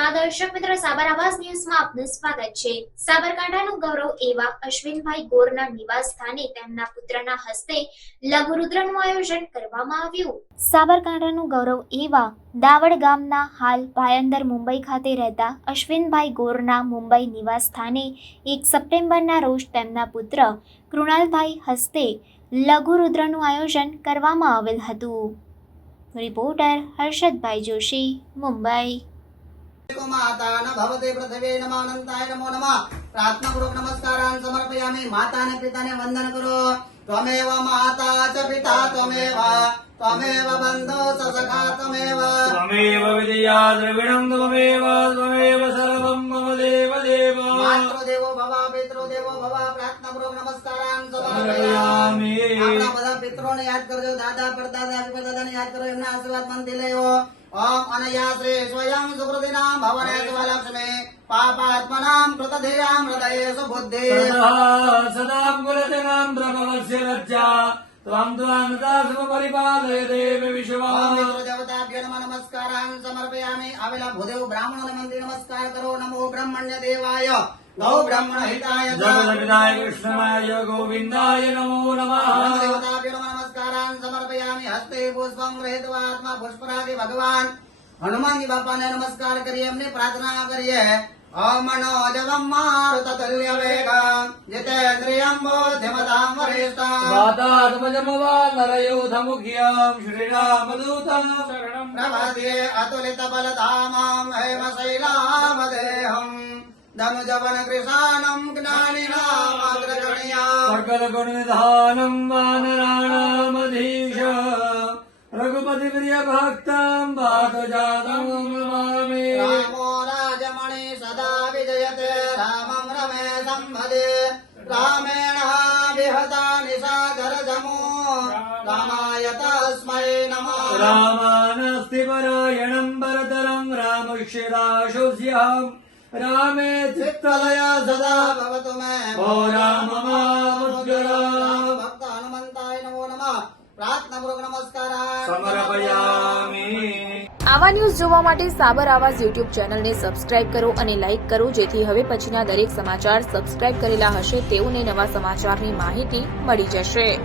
નમસ્કાર દર્શક મિત્રો, સાબર આવાસ ન્યૂઝમાં આપનું સ્વાગત છે. સાબરકાંઠાનું ગૌરવ એવા અશ્વિનભાઈ ગોરના નિવાસ સ્થાને તેમના પુત્રના હસ્તે લઘુરુદ્રનું આયોજન કરવામાં આવ્યું. સાબરકાંઠાનું ગૌરવ એવા દાવડ ગામના હાલ ભાયંદર મુંબઈ ખાતે રહેતા અશ્વિનભાઈ ગોરના મુંબઈ નિવાસ સ્થાને એક સપ્ટેમ્બરના રોજ તેમના પુત્ર કૃણાલભાઈ હસ્તે લઘુરુદ્રનું આયોજન કરવામાં આવેલ હતું. રિપોર્ટર હર્ષદભાઈ જોશી, મુંબઈ. మాతాన భవతే పృథవే నమానంతాయ నమో నమ. ప్రాత్మగురు నమస్కారాన్ని సమర్పయామి. మాతాన పితానే వందన కురు త్వమేవ మాతా చ పితా త్వమేవ. త్వమేవ బంధో సఖా త్వమేవ. త్వమేవ విజయా ద్రవిణం త్వమేవ. త్వమేవ సర్వం మమ దేవ దేవ. మాతృదేవో భవ పితృదేవో భవ. ప్రాత్మగురు నమస్కారాన్ని సమర్పయామి. પિતરોને યાદ કરજો દાદા પરદાદા પરદાદાને યાદ કરો એમના આશીર્વાદ મનથી લેવો. ઓમ અનયા શ્રી સ્વયં સુકૃતિનામ ભવને શુભલક્ષ્મી પાપાત્મનામ નમસ્કાર કરો નમો બ્રહ્મણ્ય દેવાય गौ ब्रह्महिताय जगदग्नाय कृष्णमाय गोविन्दाय नमो नमः। देवताभ्यो समर्पयामि। हस्ते पुष्प गृहीत्वा आत्मा पुष्परादि भगवान। हनुमान जी बापा ने नमस्कार करिए हमने प्रार्थना करिए अमनोजवं मारुततुल्यवेगम् जितेन्द्रियं बुद्धिमतां वरिष्ठम्। वातात्मजमवानरयूथमुख्यम् श्रीरामदूतम् धनुजवनकृशानम् जवन कृसानम् वानराणामधीश। रघुपतिप्रियभक्ताम् प्रिय भक्तम् जातम् रामो राजमणि सदा विजयते रामम् रमे दम्भदे रामेणहा विहता निकर जमो रामायतः नमः। रामा परायणम् वरतरम् रामक्षिदाशुभ्यः रामे चित्तलया सदा ભવતુ મે ઓ રામ મામુદ્ગરા ભક્ત હનુમંતાય નમો નમઃ પ્રાર્થનાપૂર્વક નમસ્કાર समर्पयामि આવા ન્યૂઝ જોવા માટે સાબર આવાજ યુટ્યુબ ચેનલને સબસ્ક્રાઇબ કરો અને લાઇક કરો જેથી હવે પછીના દરેક સમાચાર સબસ્ક્રાઇબ કરેલા હશે તેઓને નવા સમાચારની માહિતી મળી જશે